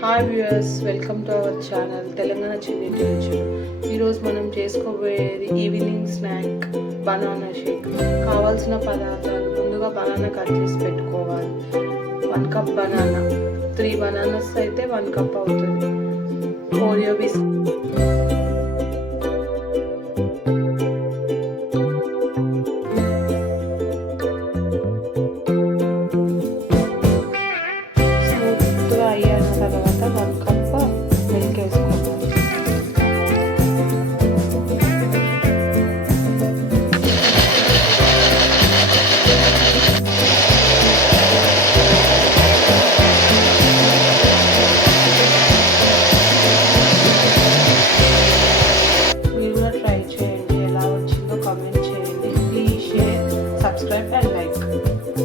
Hi viewers, welcome to our channel Telangana చిన్నింటి రుచులు. ఈరోజు మనం చేసుకోబోయేది ఈవినింగ్ స్నాక్ బనానా షేక్. కావాల్సిన పదార్థాలు: ముందుగా బనానా కట్ చేసి పెట్టుకోవాలి. 1 కప్ బనానా, 3 బనానాస్ అయితే 1 కప్ అవుతుంది. Oreo biscuit,